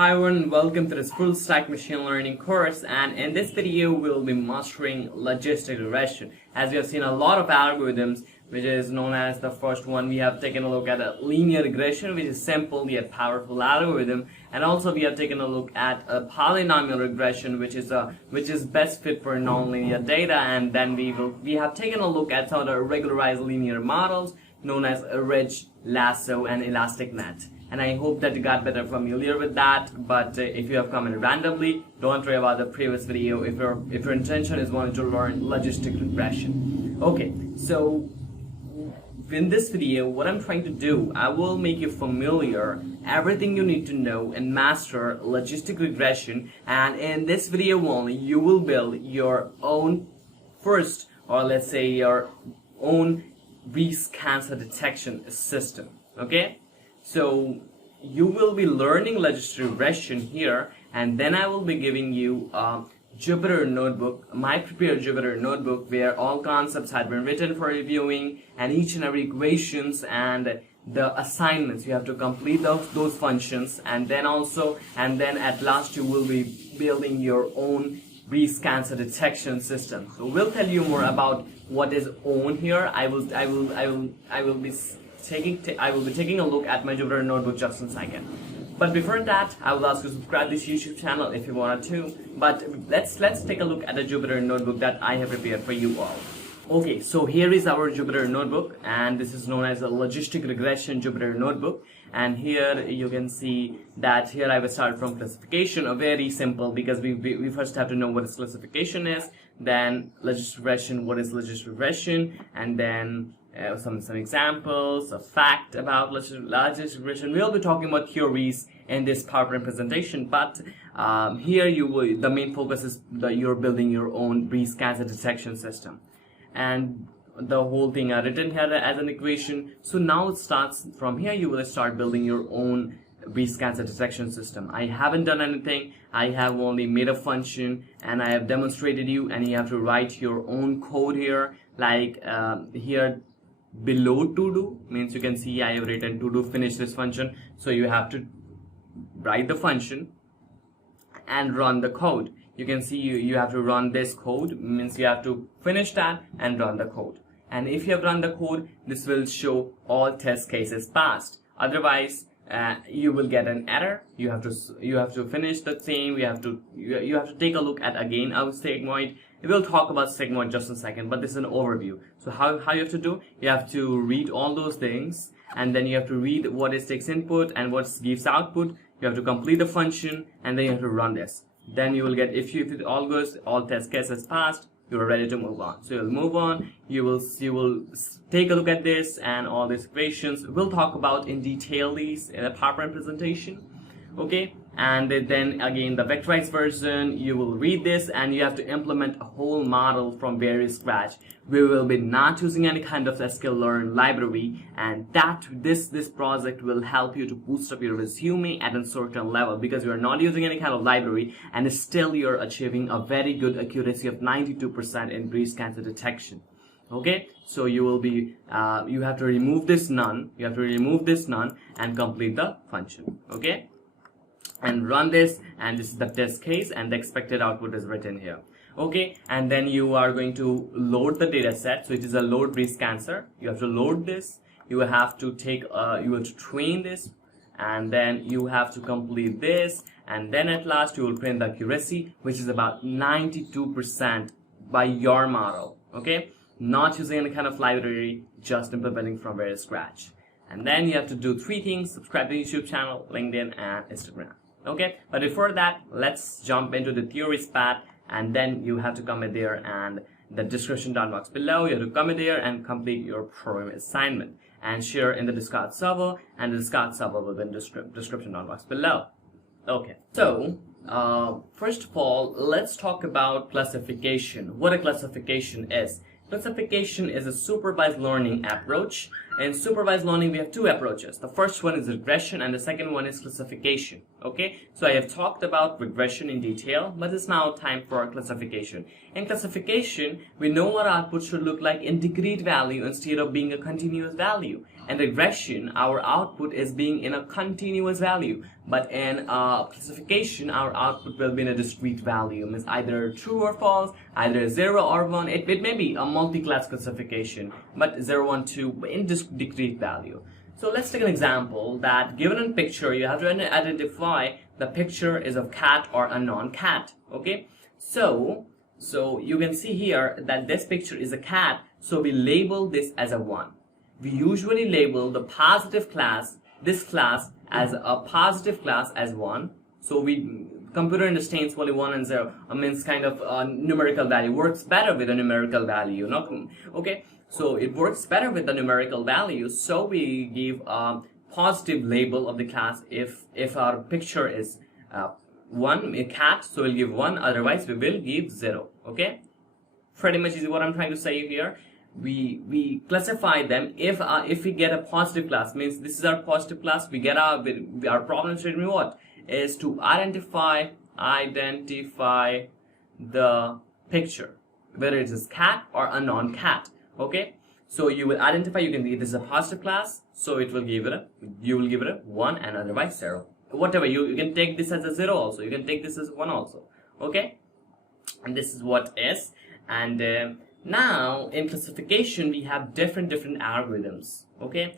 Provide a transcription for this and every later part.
Hi everyone, welcome to this full stack machine learning course, and in this video we'll be mastering logistic regression. As we have seen a lot of algorithms, which is known as the first one, we have taken a look at a linear regression, which is simple yet powerful algorithm, and also we have taken a look at a polynomial regression, which is best fit for nonlinear data, and then we have taken a look at some of the regularized linear models known as Ridge, Lasso, and ElasticNet. And I hope that you got better familiar with that. But if you have come in randomly, don't worry about the previous video if your intention is wanting to learn logistic regression. Okay, so in this video, what I'm trying to do, I will make you familiar everything you need to know and master logistic regression. And in this video only, you will build your own first, or let's say your own breast cancer detection system. Okay. So you will be learning logistic regression here, and then I will be giving you a Jupyter notebook, my prepared Jupyter notebook, where all concepts had been written for reviewing, and each and every equations and the assignments you have to complete those functions, and then at last you will be building your own breast cancer detection system. So we'll tell you more about what is own here. I will be taking a look at my Jupyter notebook just in a second. But before that, I will ask you to subscribe to this YouTube channel if you want to. But let's take a look at the Jupyter notebook that I have prepared for you all. Okay, so here is our Jupyter notebook, and this is known as a logistic regression Jupyter notebook. And here you can see that here I will start from classification, very simple, because we first have to know what classification is, then logistic regression, what is logistic regression, and then some examples, a fact about logistic regression. We'll be talking about theories in this PowerPoint presentation, but here the main focus is that you're building your own breast cancer detection system, and the whole thing are written here as an equation. So now it starts from here. You will start building your own breast cancer detection system. I haven't done anything. I have only made a function and I have demonstrated you, and you have to write your own code here. Like here below to do means you can see I have written to do finish this function. So you have to write the function and run the code. You can see you have to run this code, means you have to finish that and run the code. And if you have run the code, this will show all test cases passed. Otherwise, you will get an error. You have to finish the same. You have to take a look at again our sigmoid. We will talk about sigmoid just in a second, but this is an overview. So how you have to do? You have to read all those things, and then you have to read what it takes input and what gives output. You have to complete the function, and then you have to run this. Then you will get, if it all goes, all test cases passed, you are ready to move on. So you'll move on. You will take a look at this and all these equations. We'll talk about in detail these in a PowerPoint presentation. Okay, and then again the vectorized version, you will read this and you have to implement a whole model from very scratch. We will be not using any kind of sklearn library, and this project will help you to boost up your resume at a certain level, because you are not using any kind of library and still you're achieving a very good accuracy of 92% in breast cancer detection. Okay, so you will be you have to remove this none. You have to remove this none and complete the function. Okay, and run this, and this is the test case, and the expected output is written here. Okay, and then you are going to load the data set. So it is a load breast cancer. You have to load this. You have to train this, and then you have to complete this, and then at last you will print the accuracy, which is about 92% by your model. Okay, not using any kind of library, just implementing from very scratch. And then you have to do three things: subscribe to the YouTube channel, LinkedIn, and Instagram. Okay, but before that, let's jump into the theories part, and then you have to comment there, and the description down box below, you have to comment there and complete your program assignment and share in the Discord server, and the Discord server will be in the description down box below. Okay, so first of all, let's talk about classification. What a classification is. Classification is a supervised learning approach. In supervised learning, we have two approaches. The first one is regression, and the second one is classification. Okay, so I have talked about regression in detail, but it's now time for classification. In classification, we know what output should look like in discrete value instead of being a continuous value. In regression, our output is being in a continuous value, but in classification, our output will be in a discrete value. Means either true or false, either 0 or 1. It may be a multi-class classification, but 0, 1, 2 in discrete value. So let's take an example that given a picture, you have to identify the picture is of cat or a non-cat. Okay, so you can see here that this picture is a cat, so we label this as a 1. We usually label the positive class, this class, as a positive class as 1. So computer understands only 1 and 0 means kind of a numerical value, works better with a numerical value. Okay, so it works better with the numerical value, so we give a positive label of the class if our picture is 1, a cat, so we'll give 1, otherwise we will give 0. Okay, pretty much is what I'm trying to say here. We classify them if we get a positive class, means this is our positive class. We get our problem statement what is to identify the picture, whether it is cat or a non-cat. Okay, so you will identify, you can this is a positive class, so it will give it you will give it a 1 and otherwise 0. Whatever, you can take this as a 0 also, you can take this as 1 also. Okay, and this is what is. And now in classification we have different algorithms. Okay,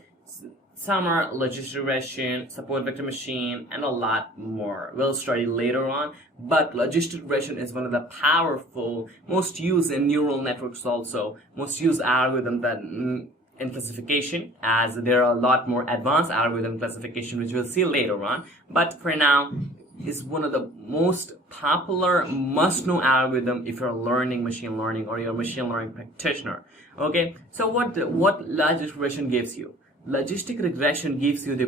some are logistic regression, support vector machine, and a lot more we'll study later on. But logistic regression is one of the powerful, most used in neural networks, also most used algorithm that in classification, as there are a lot more advanced algorithm classification which we'll see later on. But for now, is one of the most popular must-know algorithm if you're learning machine learning or you're a machine learning practitioner. Okay, so what logistic regression gives you? Logistic regression gives you the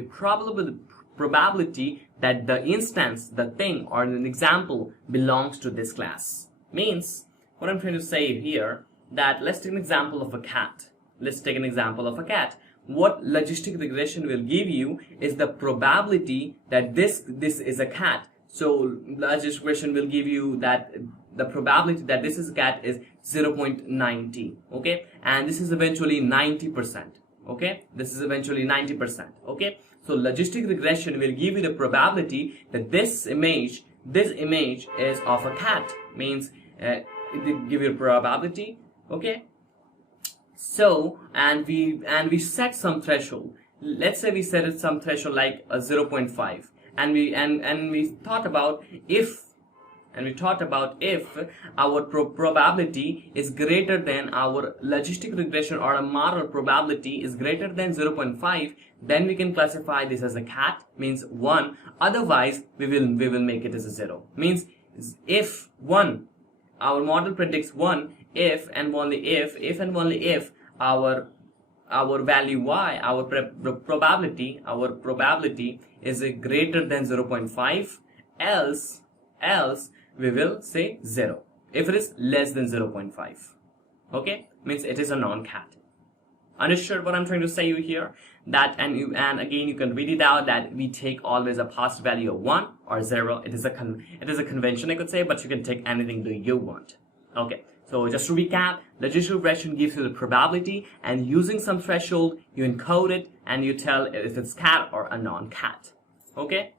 probability that the instance, the thing, or an example belongs to this class. Means, what I'm trying to say here, that let's take an example of a cat. Let's take an example of a cat. What logistic regression will give you is the probability that this is a cat. So logistic regression will give you that the probability that this is a cat is 0.90. Okay, and this is eventually 90%. Okay, this is eventually 90%. Okay, so logistic regression will give you the probability that this image is of a cat. Means it will give you a probability. Okay, so and we set some threshold. Let's say we set it some threshold like a 0.5, and we thought about if our probability is greater than our logistic regression, or a model probability is greater than 0.5, then we can classify this as a cat, means 1. Otherwise, we will make it as a 0. Means if 1, our model predicts 1, if and only if our value y, our probability is greater than 0.5, else we will say 0 if it is less than 0.5. Okay, means it is a non-cat. Understood what I'm trying to say you here? That and again you can read it out that we take always a positive value of 1 or 0. It is a convention, I could say, but you can take anything that you want. Okay, so just to recap, logistic regression gives you the probability, and using some threshold you encode it and you tell if it's cat or a non-cat. Okay.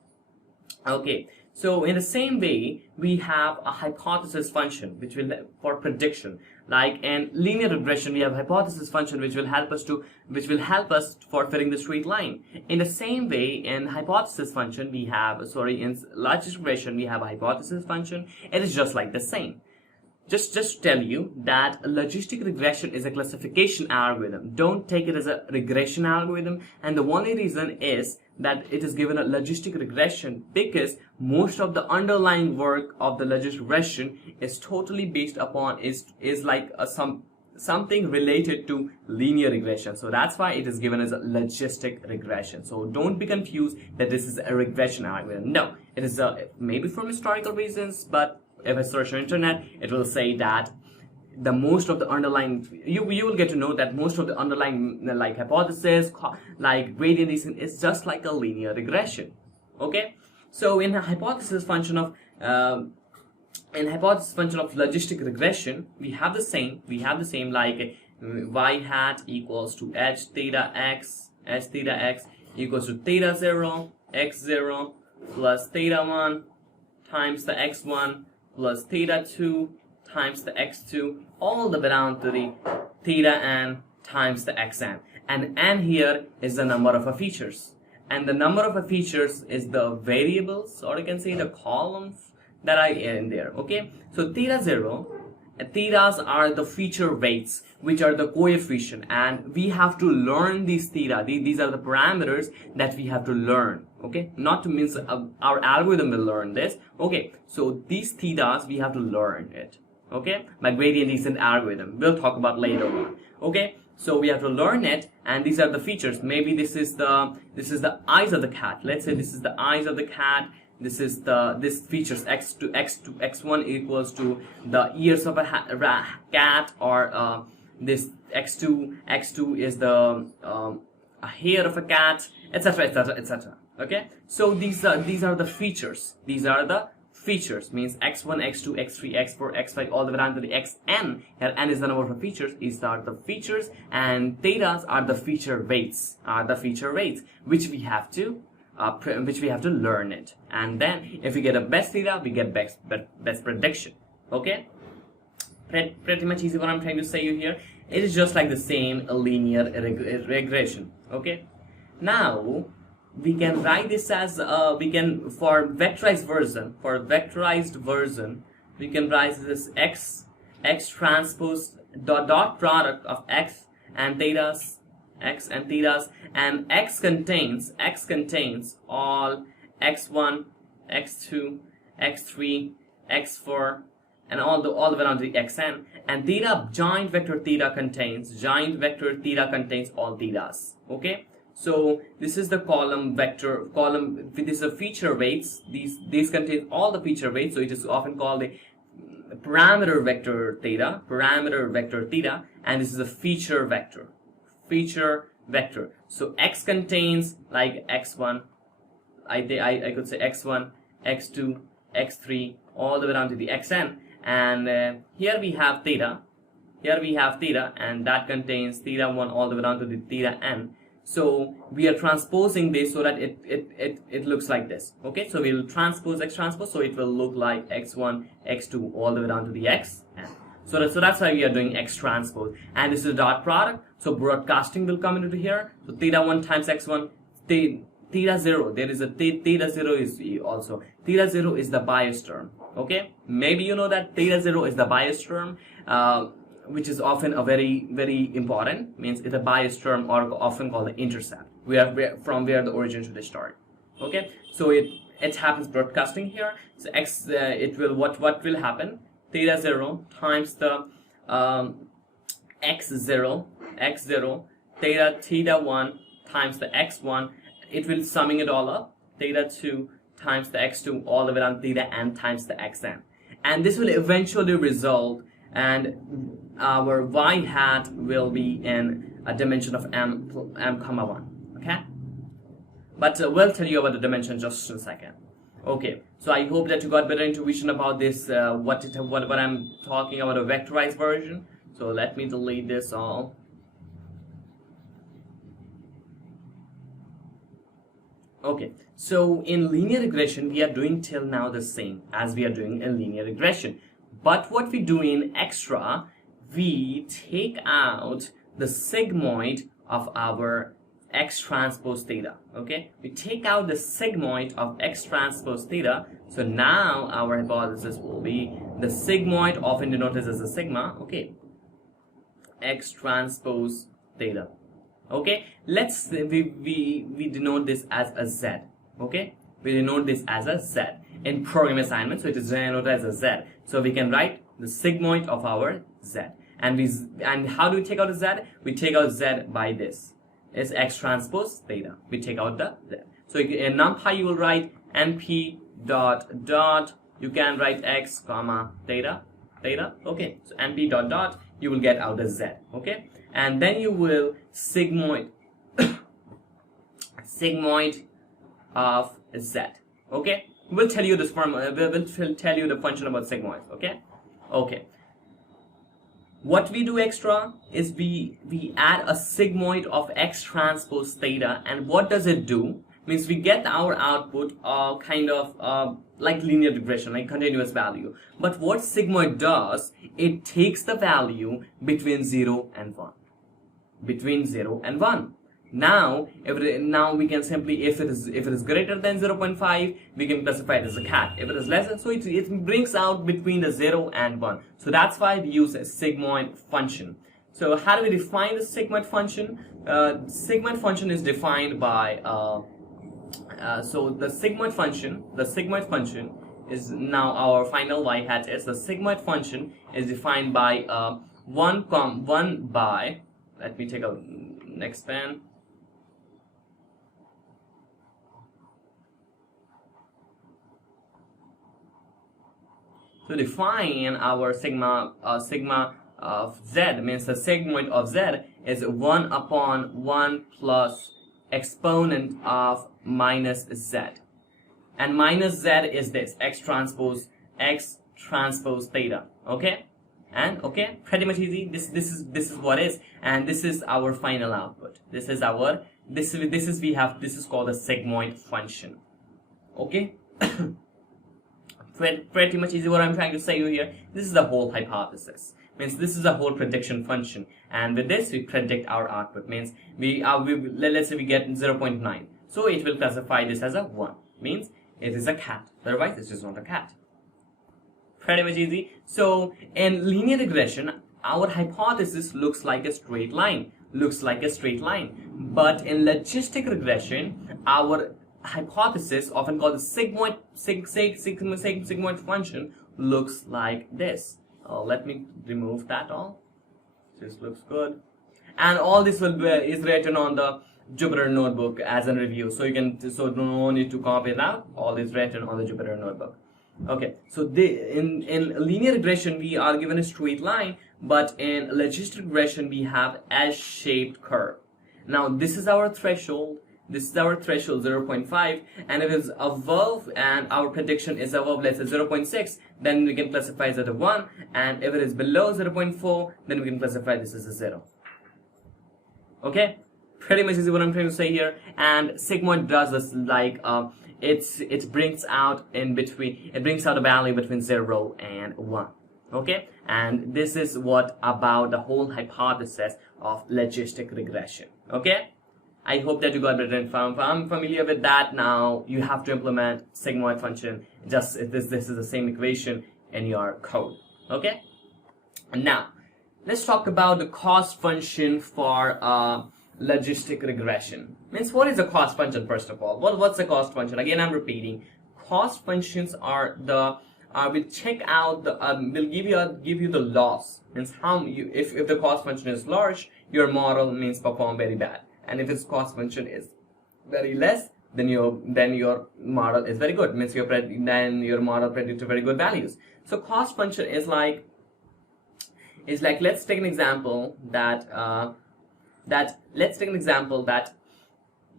So in the same way, we have a hypothesis function which will for prediction. Like in linear regression, we have a hypothesis function which will help us for fitting the straight line. In the same way, in hypothesis function, in logistic regression, we have a hypothesis function. It is just like the same. Just to tell you that logistic regression is a classification algorithm. Don't take it as a regression algorithm. And the only reason is that it is given a logistic regression because most of the underlying work of the logistic regression is totally based upon is like something related to linear regression. So that's why it is given as a logistic regression. So don't be confused that this is a regression algorithm. No, it is maybe from historical reasons, but if I search on internet, it will say that the most of the underlying, you will get to know that most of the underlying like hypothesis, like gradient descent, is just like a linear regression. Okay, so in a hypothesis function of logistic regression, we have the same like y hat equals to h theta x S theta x equals to theta 0 x0 plus theta 1 times the x1 plus theta 2 times the x2 all the way down to the theta n times the xn. And n here is the number of features, and the number of features is the variables, or you can say the columns that are in there. Okay, so theta 0, thetas are the feature weights, which are the coefficient, and we have to learn these theta. These are the parameters that we have to learn. Okay, not to means our algorithm will learn this. Okay, so these thetas we have to learn it. Okay, by gradient descent algorithm, we'll talk about later on. Okay, so we have to learn it, and these are the features. Maybe this is the eyes of the cat. Let's say this is the eyes of the cat. This features x1 equals to the ears of a cat, or this x2 is the hair of a cat, etc, etc, etc. Okay, so these are the features. These are the features, means x1, x2, x3, x4, x5 all the way down to the xn. Here n is the number of features. These are the features, and thetas are the feature weights. Which we have to learn it. And then if we get a best theta, we get best prediction. Okay, pretty much easy what I'm trying to say you here. It is just like the same linear regression. Okay, now we can write this as for vectorized version we can write this x transpose dot product of x and thetas, and x contains all x1, x2, x3, x4, and all the way down to the xn, and giant vector theta contains all thetas. Okay, so this is the column. This is the feature weights. These contain all the feature weights, so it is often called the parameter vector theta, and this is a feature vector. So x contains like x1, I could say x1, x2, x3 all the way down to the xn, and here we have theta, and that contains theta 1 all the way down to the theta n. So we are transposing this so that it looks like this. Okay, so we'll transpose x transpose, so it will look like x1, x2 all the way down to the xn. So that's why we are doing x transpose, and this is a dot product. So broadcasting will come into here. So theta 1 times x1, theta 0. There is a theta 0 is also theta 0 is the bias term. Okay, maybe you know that theta 0 is the bias term, which is often a very, very important, means it's a bias term, or often called the intercept, from where the origin should start. Okay, so it happens broadcasting here. So x what will happen? Theta 0 times the x0 theta 1 times the x1. It will summing it all up. Theta 2 times the x2 all the way down theta n times the xn, and this will eventually result, and our y hat will be in a dimension of m comma 1. Okay, but we'll tell you about the dimension just in a second. Okay, so I hope that you got better intuition about this, what I'm talking about, a vectorized version. So let me delete this all. Okay, so in linear regression we are doing till now the same as we are doing in linear regression, but what we do in extra, we take out the sigmoid of our x transpose theta. Okay, we take out the sigmoid of x transpose theta. So now our hypothesis will be the sigmoid, often denoted as a sigma. Okay, x transpose theta. Okay, let's we denote this as a z. Okay, we denote this as a z in program assignment, so it is denoted as a z. So we can write the sigmoid of our z, and how do we take out the z? We take out z by this. Is x transpose theta. We take out the z. So in NumPy you will write np dot. You can write x comma theta. Okay, so np dot you will get out the z. Okay, and then you will sigmoid of z. Okay, we'll tell you this form. We'll tell you the function about sigmoids. Okay. what we do extra is we add a sigmoid of x transpose theta, and what does it do? Means we get our output kind of like linear regression, like continuous value. But what sigmoid does, it takes the value between 0 and 1. Between 0 and 1. Now we can simply, if it is greater than 0.5, we can classify it as a cat. If it is less, so it brings out between the 0 and 1. So that's why we use a sigmoid function. So how do we define the sigmoid function? Sigmoid function is defined by so the sigmoid function is now our final y hat is. The sigmoid function is defined by 1 by, let me take a next pen. To define our sigma of z, means the sigmoid of z is 1 upon 1 plus exponent of minus z, and minus z is this x transpose theta. Okay, and okay, pretty much easy. This is what is, and this is our final output. This is called the sigmoid function. Okay. Pretty much easy what I'm trying to say here. This is the whole hypothesis. Means this is a whole prediction function, and with this we predict our output. Means let's say we get 0.9, so it will classify this as a 1. Means it is a cat. Otherwise, this is not a cat. Pretty much easy. So in linear regression, our hypothesis looks like a straight line. But in logistic regression, our hypothesis, often called the sigmoid function, looks like this. Let me remove that all. This looks good, and all this is written on the Jupyter notebook as a review, so no need to copy it out. All is written on the Jupyter notebook. Okay, so in linear regression we are given a straight line, but in logistic regression we have S-shaped curve. Now this is our threshold. 0.5, and if it's above and our prediction is above, let's say 0.6, then we can classify it as a 1, and if it is below 0.4, then we can classify this as a 0. Okay, pretty much is what I'm trying to say here. And sigmoid does this like it brings out a value between 0 and 1. Okay, and this is what about the whole hypothesis of logistic regression. Okay, I hope that you got better informed. If I'm familiar with that, now you have to implement sigmoid function. Just this is the same equation in your code. Okay, and now let's talk about the cost function for logistic regression. Means what is a cost function? First of all, what's a cost function? Again, I'm repeating. Cost functions are the will check out the will give you the loss. Means how you if the cost function is large, your model means perform very bad. And if its cost function is very less, then your model is very good. Means then your model predicts very good values. So cost function is like let's take an example that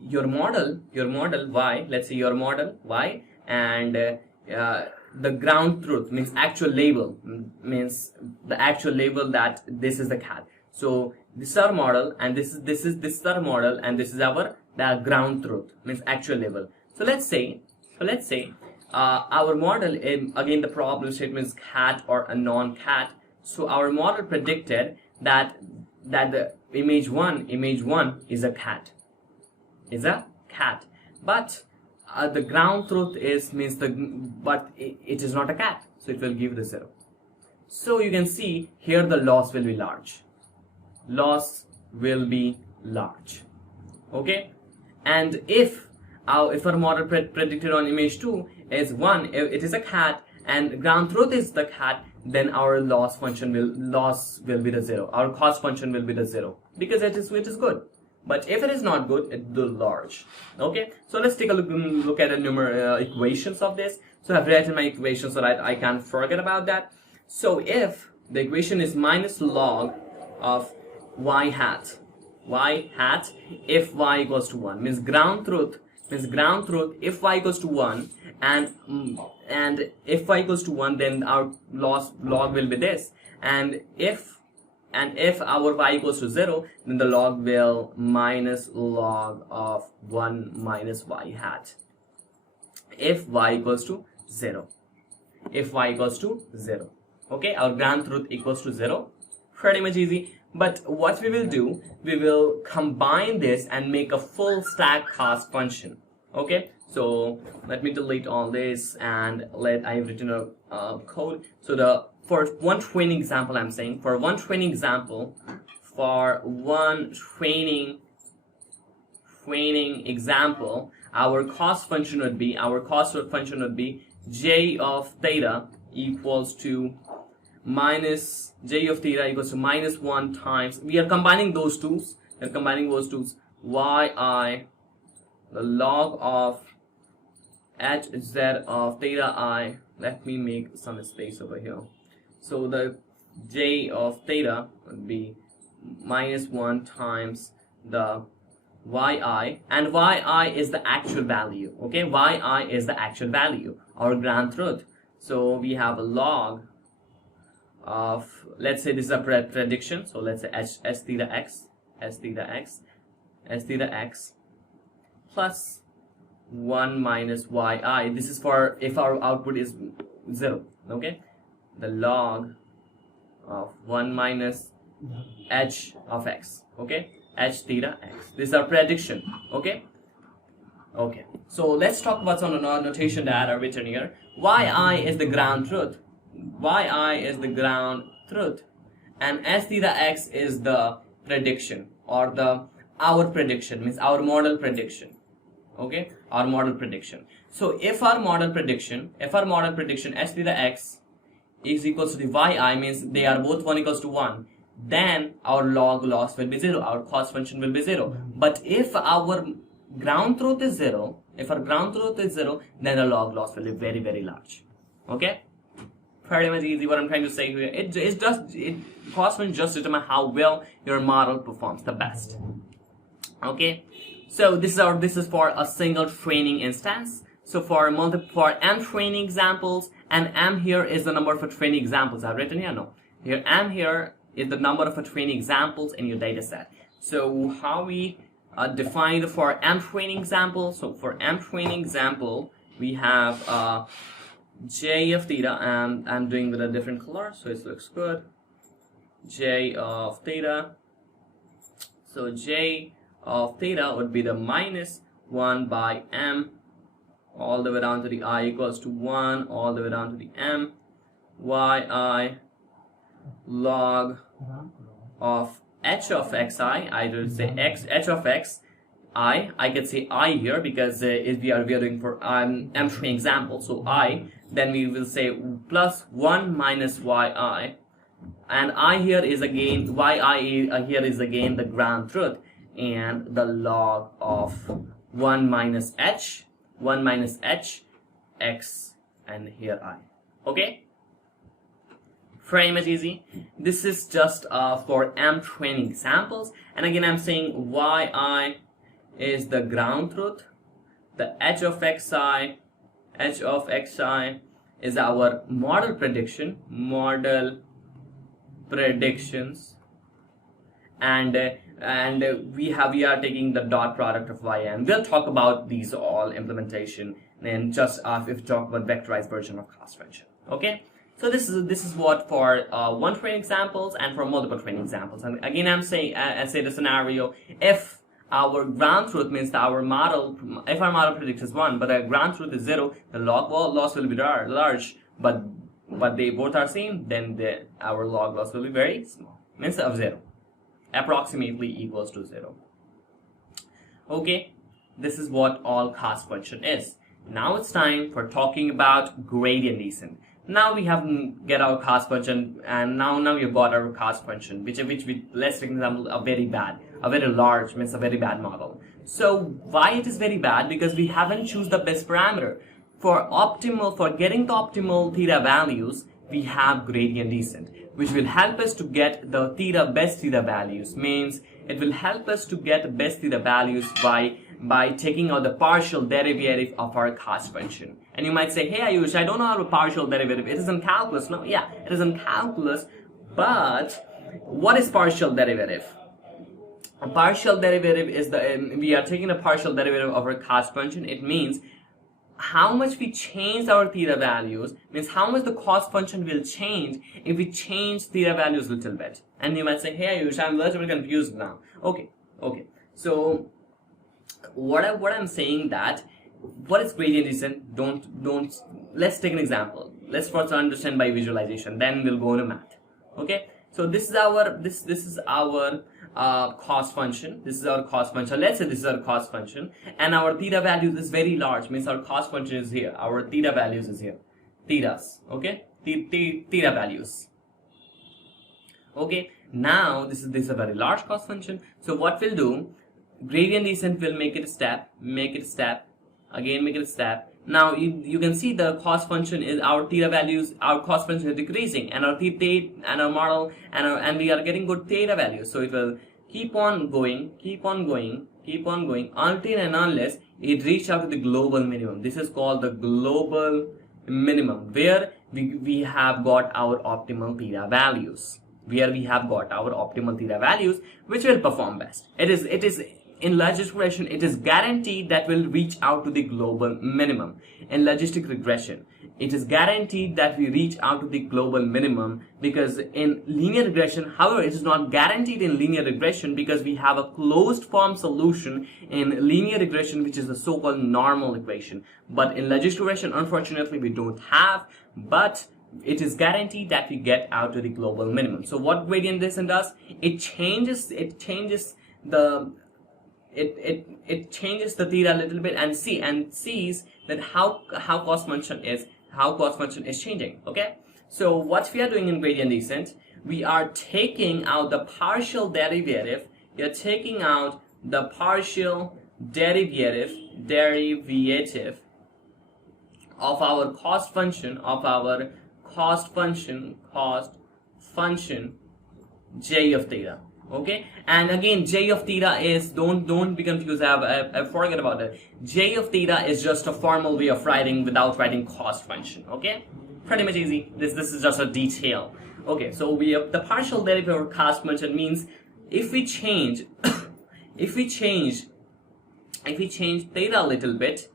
your model y, let's say your model y, and the ground truth means actual label, means the actual label that this is the cat. So this is our model, and this is our model, and this is the ground truth, means actual label. So let's say our model, again the problem statement is cat or a non-cat. So our model predicted that the image one is a cat, but the ground truth is but it is not a cat, so it will give the 0. So you can see here the loss will be large. Okay, and if our model predicted on image 2 is 1, if it is a cat and ground truth is the cat, then our loss will be the 0. Our cost function will be the 0 because it is good. But if it is not good, it will be large. Okay, so let's take a look at the equations of this. So I've written my equation so that I can't forget about that. So if the equation is minus log of y hat if y equals to 1, means ground truth if y equals to 1, and if y equals to 1, then our log will be this, and if And if our y equals to 0, then the log will minus log of 1 minus y hat. If y equals to 0. If y equals to 0. Okay, our grand truth equals to 0. Pretty much easy. But what we will do, we will combine this and make a full stack cost function. Okay, so let me delete all this and I've written a code. So for one training example, I'm saying for one training example, our cost function would be j of theta equals to minus j of theta equals to minus 1 times, we are combining those twos, yi, the log of hz of theta I. Let me make some space over here. So the j of theta would be minus 1 times the yi, and yi is the actual value. Okay, yi is the actual value, our grand truth. So we have a log of, let's say this is a prediction, so let's say s theta x plus 1 minus yi. This is for if our output is 0. Okay, the log of 1 minus h of x. Okay, h theta x. This is our prediction. Okay, so let's talk about some notation that are written here. Yi is the ground truth, and s theta x is the prediction, or our prediction, means our model prediction. Okay, our model prediction. So if our model prediction s theta x is equals to the yi, means they are both 1 equals to 1, then our log loss will be 0, our cost function will be 0. But if our ground truth is 0, then the log loss will be very, very large. Okay, pretty much easy. What I'm trying to say here, cost function just determine how well your model performs the best. Okay, so this is for a single training instance. So for m training examples, and m here is the number of training examples. I've written here, no, here m here is the number of training examples in your data set. So how we define for m training example? So for m training example, we have j of theta, and I'm doing with a different color, so it looks good. J of theta. So j of theta would be the minus 1 by m all the way down to the I equals to 1 all the way down to the m yi log of h of xi. I will say h of x I can say I here because if we are doing for m training example, so I, then we will say plus 1 minus yi, and I here is again yi here is again the ground truth, and the log of 1 minus h x, and here I. Okay, pretty much easy. This is just for m training examples, and again I'm saying yi is the ground truth, the h of xi is our model predictions, and we are taking the dot product of y, and we'll talk about these all implementation and just if we talk about vectorized version of cost function. Okay, so this is what for one training examples and for multiple training examples. And again I'm saying, I say the scenario, if our ground truth means that our model predicts is 1, but our ground truth is 0, the log loss will be large, but they both are same, then our log loss will be very small, means of 0, approximately equals to 0. Okay, this is what all cost function is. Now it's time for talking about gradient descent. Now we have get our cost function, and now we've got our cost function, which we, let's take an example, a very large, means a very bad model. So why it is very bad? Because we haven't choose the best parameter. For getting the optimal theta values, we have gradient descent, which will help us to get the best theta values. Means it will help us to get the best theta values by taking out the partial derivative of our cost function. And you might say, hey Ayush, I don't know how to partial derivative. It is in calculus. No, yeah, it is in calculus, but What is partial derivative? A partial derivative is we are taking a partial derivative of our cost function. It means how much we change our theta values, means how much the cost function will change if we change theta values a little bit. And you might say, hey Ayush, I'm a little bit confused now. Okay. So what I'm saying that, what is gradient descent? Don't let's take an example. Let's first understand by visualization, then we'll go into math. Okay, so this is our this is our cost function. This is our cost function. Let's say this is our cost function, and our theta values is very large, means our cost function is here, our theta values is here, thetas. Okay, theta values. Okay, now this is a very large cost function. So what we'll do, gradient descent will make it a step, again make it a step. Now you can see the cost function is our theta values, our cost function is decreasing, and our theta and our model and we are getting good theta values. So it will keep on going until and unless it reaches out to the global minimum. This is called the global minimum, where we have got our optimal theta values, which will perform best. It is in logistic regression, it is guaranteed that will reach out to the global minimum. In logistic regression, it is guaranteed that we reach out to the global minimum, because in linear regression, however, it is not guaranteed in linear regression, because we have a closed form solution in linear regression, which is the so-called normal equation. But in logistic regression, unfortunately, we don't have, but it is guaranteed that we get out to the global minimum. So what gradient descent does? It changes the theta a little bit and sees that how cost function is changing. Okay, so what we are doing in gradient descent, we are taking out the partial derivative. We are taking out the partial derivative of our cost function j of theta. Okay, and again, j of theta is, don't be confused, I forget about that. J of theta is just a formal way of writing without writing cost function. Okay, pretty much easy. This is just a detail. Okay, so we have the partial derivative of cost function means if we change theta a little bit,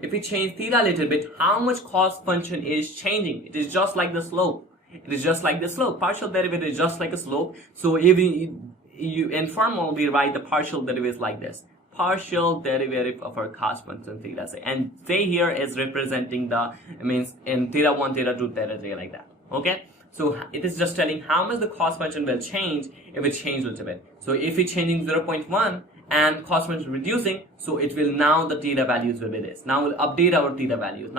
if we change theta a little bit, how much cost function is changing? It is just like the slope. Partial derivative is just like a slope. So if you informal, we write the partial derivative like this: partial derivative of our cost function theta, and say here is representing the, means in theta 1, theta 2, theta 3, like that. Okay, so it is just telling how much the cost function will change if it changes a little bit. So if it's changing 0.1 and cost function reducing, so it will, now the theta values will be this. Now we'll update our theta values.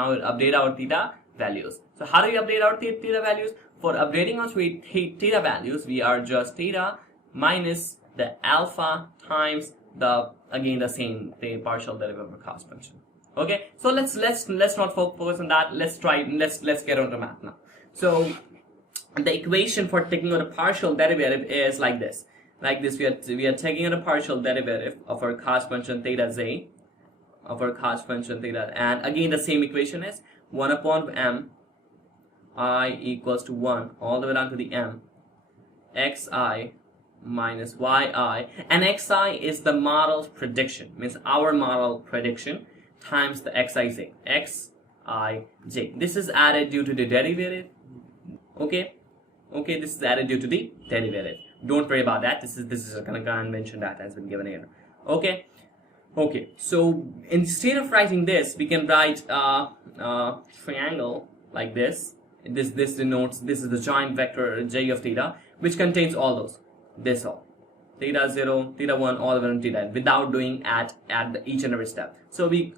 So how do we update our theta values? For updating our theta values, we are just theta minus the alpha times the partial derivative of cost function. Okay, so let's not focus on that. Let's get on to math now. So the equation for taking out a partial derivative is like this. We are taking out a partial derivative of our cost function theta z, and again the same equation is 1 upon m I equals to 1 all the way down to the m xi minus yi, and xi is the model's prediction, means our model prediction, times the xij. This is added due to the derivative. Okay, this is added due to the derivative. Don't worry about that. This is a kind of convention that has been given here. Okay, so instead of writing this, we can write a triangle like this. This denotes, this is the joint vector j of theta, which contains all those, theta 0, theta 1, all the way to theta, without doing at each and every step. So we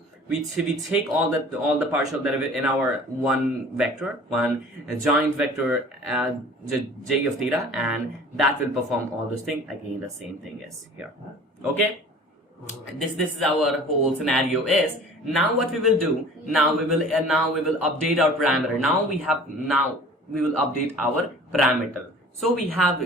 take all the partial derivative in our one joint vector j of theta, and that will perform all those things. Again, the same thing is here. Okay, this is our whole scenario is. Now what we will do, now we will update our parameter. Now we will update our parameter. So we are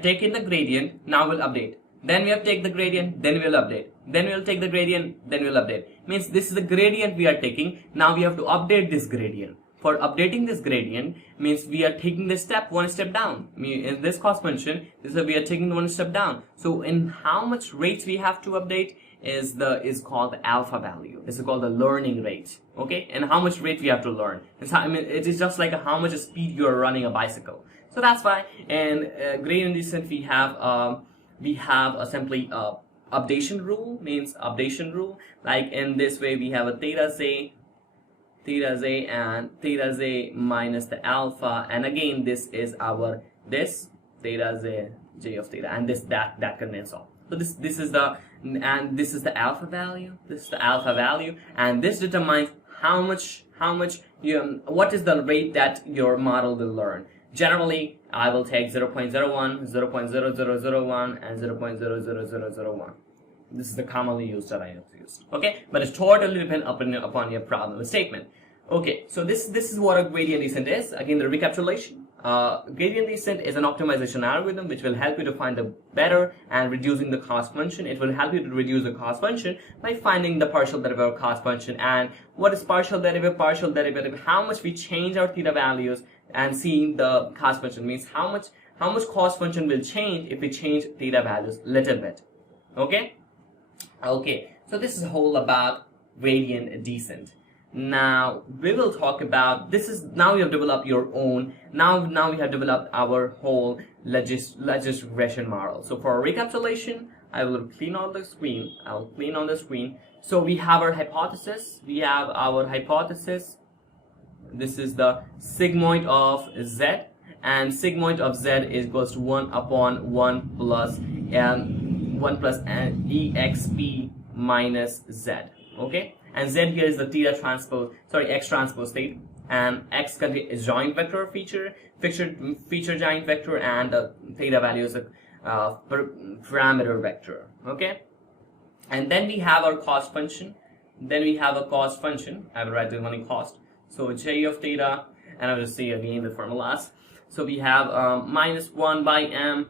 taking the gradient, now we'll update. Then we have take the gradient, then we'll update. Then we'll take the gradient, then we'll update. Means this is the gradient we are taking. Now we have to update this gradient. for updating this gradient means we are taking this step one step down. In this cost function, we are taking one step down. So in how much rates we have to update is called the alpha value. This is called the learning rate. Okay, and how much rate we have to learn. It is just like how much speed you are running a bicycle. So that's why in gradient descent we have a simply updation rule, means updation rule. Like in this way we have a theta z and theta z minus the alpha, and again this is our theta z j of theta, and that contains all. So this is the alpha value. This is the alpha value, and this determines what is the rate that your model will learn. Generally, I will take 0.01, 0.0001, and 0.00001. This is the commonly used that I have used. Okay, but it's totally depend upon your problem statement. Okay, so this is what a gradient descent is. Again, the recapitulation. Gradient descent is an optimization algorithm which will help you to find the better and reducing the cost function. It will help you to reduce the cost function by finding the partial derivative of cost function. And what is partial derivative? Partial derivative, how much we change our theta values, and seeing the cost function means how much cost function will change if we change theta values little bit. Okay, so this is whole about gradient descent. Now we will talk about now you have developed your own. Now we have developed our whole logistic regression model. So for recapitulation, I will clean on the screen. So we have our hypothesis. This is the sigmoid of z, and sigmoid of z is equals to 1 upon 1 plus exp minus z. Okay, and z here is the x transpose theta, and x is joint vector feature joint vector, and the theta value is a parameter vector. Okay, and then we have our cost function. I will write the money cost. So j of theta, and I will see again the formulas. So we have minus 1 by m.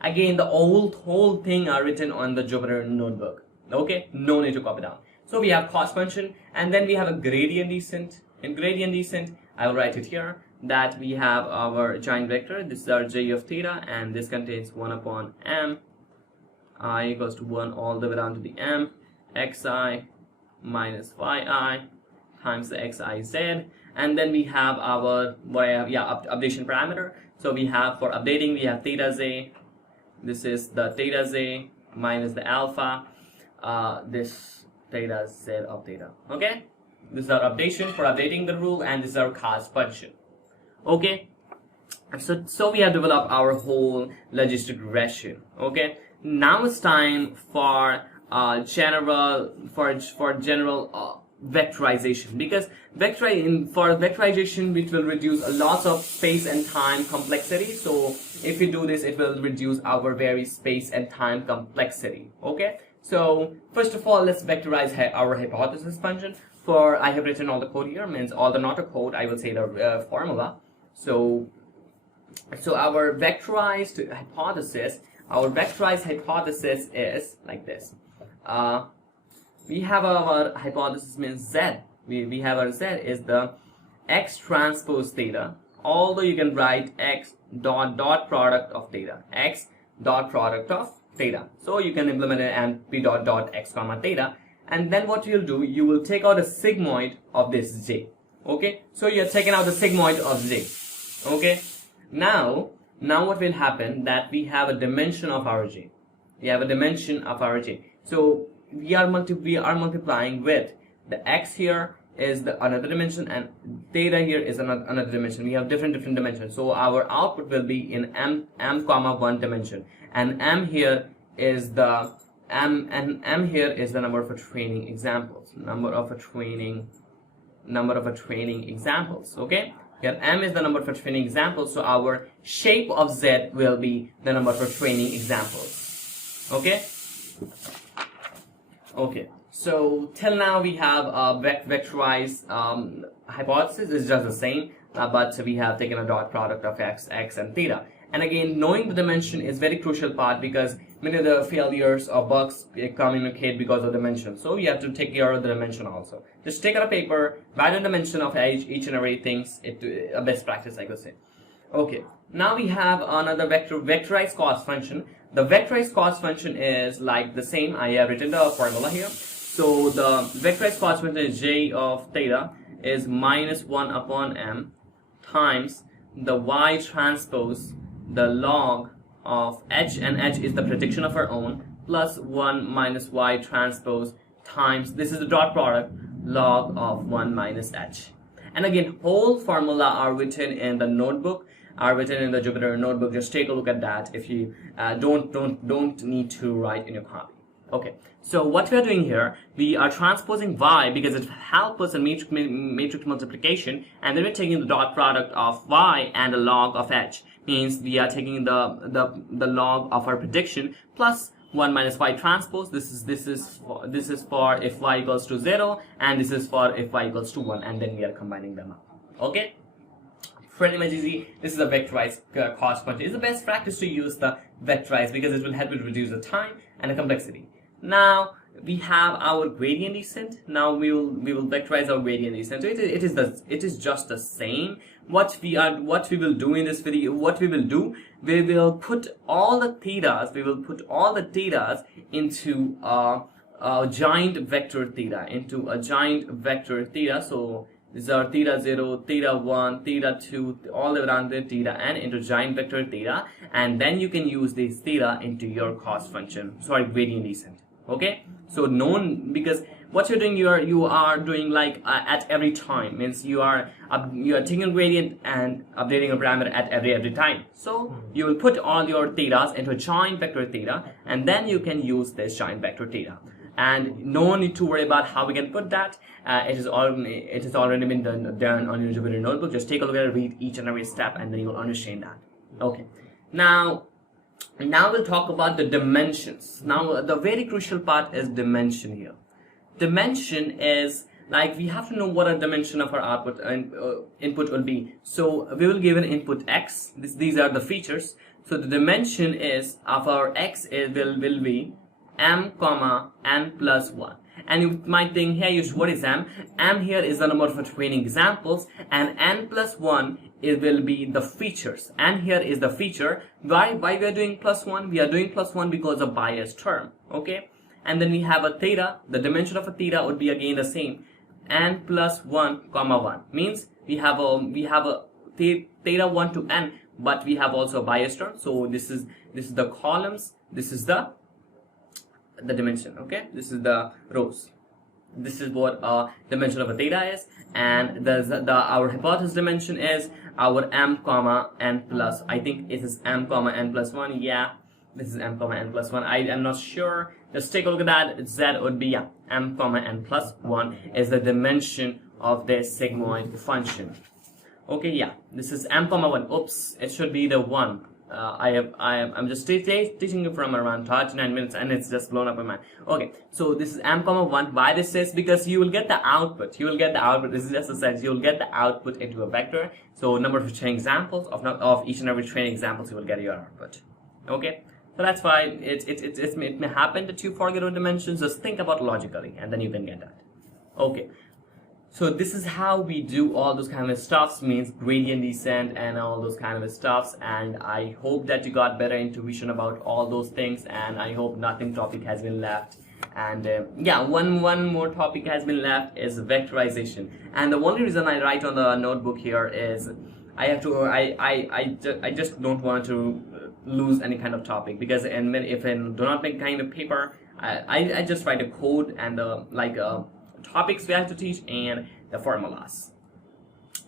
Again, the whole thing are written on the Jupyter notebook. Okay, no need to copy down. So we have cost function, and then we have a gradient descent. In gradient descent, I will write it here that we have our giant vector. This is our j of theta, and this contains 1 upon m I equals to 1 all the way down to the m xi minus yi times the xiz, and then we have our updation parameter. So we have, for updating, we have theta z. This is the theta z minus the alpha, this theta z of theta. Okay, this is our updation for updating the rule, and this is our cost function. Okay, so we have developed our whole logistic regression. Okay, now it's time for general vectorization, because for vectorization it will reduce a lot of space and time complexity. So if we do this, it will reduce our very space and time complexity. Okay, so first of all, let's vectorize our hypothesis function. I have written all the code here, means all the not a code, I will say the formula. So our vectorized hypothesis is like this. We have our hypothesis means z. We have our z is the x transpose theta, although you can write x dot product of theta, x dot product of theta. So you can implement it and p dot x comma theta, and then what you'll do, you will take out a sigmoid of this j. Okay, so you're taking out the sigmoid of j. Okay, now what will happen, that we have a dimension of our j. So we are multiplying with the x here is the another dimension, and theta here is another dimension. We have different dimensions. So our output will be in m comma 1 dimension, and m here is the here is the number of training examples. Okay, here m is the number for training examples. So our shape of z will be the number for training examples. Okay, so till now we have a vectorized hypothesis is just the same, but we have taken a dot product of x and theta. And again, knowing the dimension is very crucial part, because many of the failures or bugs communicate because of dimension. So you have to take care of the dimension also. Just take out a paper, write the dimension of each and every things. A best practice, I could say. Okay, now we have another vectorized cost function. The vectorized cost function is like the same. I have written the formula here. So the vectorized cost function is j of theta is minus 1 upon m times the y transpose the log of h, and h is the prediction of our own, plus 1 minus y transpose times, this is the dot product, log of 1 minus h. And again, whole formula are written in the notebook, are written in the Jupyter notebook. Just take a look at that if you don't need to write in your copy. Okay, so what we are doing here, we are transposing y because it helps us in matrix multiplication, and then we're taking the dot product of y and the log of h. Means we are taking the log of our prediction plus 1 minus y transpose. This is for if y equals to 0, and this is for if y equals to 1, and then we are combining them up. Okay, pretty much easy. This is a vectorized cost function. It's the best practice to use the vectorize because it will help you reduce the time and the complexity. Now we have our gradient descent. Now we will vectorize our gradient descent. So it is just the same. What we will do in this video, we will put all the thetas. We will put all the thetas into a giant vector theta. So these are theta 0, theta 1, theta 2, all around the theta n into giant vector theta, and then you can use this theta into your cost function. Sorry, gradient descent. Okay, so known, because what you're doing, you are doing like at every time, means you are taking a gradient and updating a parameter at every time. So you will put all your thetas into a giant vector theta, and then you can use this giant vector theta. And no need to worry about how we can put that. It has already been done on your Jupyter notebook. Just take a look at it, read each and every step, and then you will understand that. Okay, now we'll talk about the dimensions. Now the very crucial part is dimension here. Dimension is like we have to know what a dimension of our output and input will be. So we will give an input x. These are the features. So the dimension is of our x will be m comma n plus 1. And you might think, hey, what is m? M here is the number of training examples, and n plus 1 it will be the features. And here is the feature. Why we are doing plus 1? We are doing plus 1 because of bias term. Okay, and then we have a theta. The dimension of a theta would be again the same, n plus 1 comma 1. Means we have a theta 1 to n, but we have also a bias term. So this is the columns. This is the dimension. Okay, this is the rows. This is what dimension of a theta is, and our hypothesis dimension is our m comma n plus, I think it is m comma n plus 1. Yeah, this is m comma n plus 1. I am not sure. Just take a look at that. Z would be, yeah, m comma n plus 1 is the dimension of this sigmoid function. Okay, yeah, this is m comma 1. Oops, it should be the 1. I'm just teaching you from around 39 minutes, and it's just blown up my mind. Okay, so this is m comma 1. Why this is? Because you will get the output. This is just a sense. You will get the output into a vector. So number of training examples of each and every training examples, you will get your output. Okay, so that's why it may happen that you forget about dimensions. Just think about logically, and then you can get that. Okay. So this is how we do all those kind of stuffs, means gradient descent and all those kind of stuffs. And I hope that you got better intuition about all those things, and I hope nothing topic has been left. And yeah, one more topic has been left is vectorization. And the only reason I write on the notebook here is I just don't want to lose any kind of topic, because if I do not make kind of paper, I just write a code and topics we have to teach and the formulas.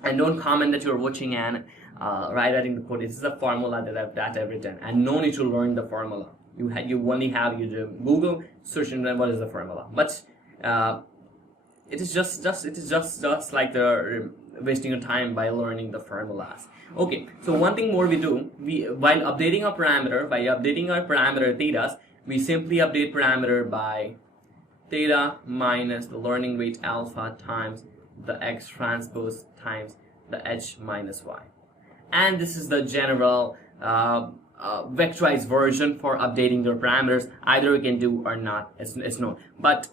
And don't comment that you're watching and writing the code. This is a formula that I've written, and no need to learn the formula. You only have you Google search and then what is the formula. But it is just like the wasting your time by learning the formulas. Okay, so one thing more we do, while updating our parameter, thetas, we simply update parameter by theta minus the learning weight alpha times the x transpose times the h minus y. and this is the general vectorized version for updating your parameters. Either you can do or not, it's known, but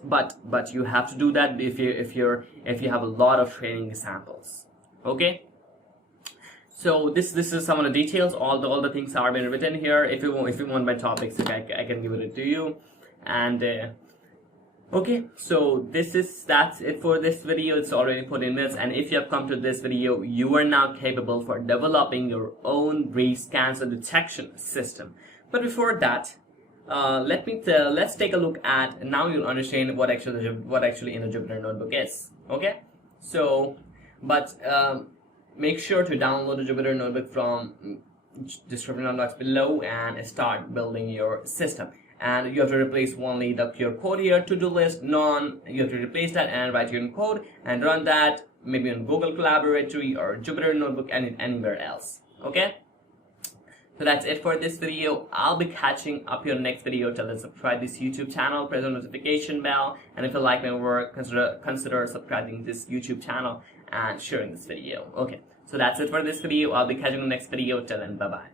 you have to do that if you have a lot of training samples. Okay, so this is some of the details. All the things are been written here. If you want my topics, I can give it to you. And okay, so that's it for this video. It's already 14 minutes, and if you have come to this video, you are now capable for developing your own breast cancer detection system. But before that, let's take a look at, now you'll understand what actually in a Jupyter Notebook is. Okay, so but make sure to download the Jupyter Notebook from description box below and start building your system. And you have to replace only your code here, to-do list, none. You have to replace that and write your own code and run that maybe on Google Collaboratory or Jupyter Notebook and anywhere else. Okay? So that's it for this video. I'll be catching up your next video. Till then, subscribe this YouTube channel, press the notification bell, and if you like my work, consider subscribing this YouTube channel and sharing this video. Okay, so that's it for this video. I'll be catching you in the next video. Till then, bye bye.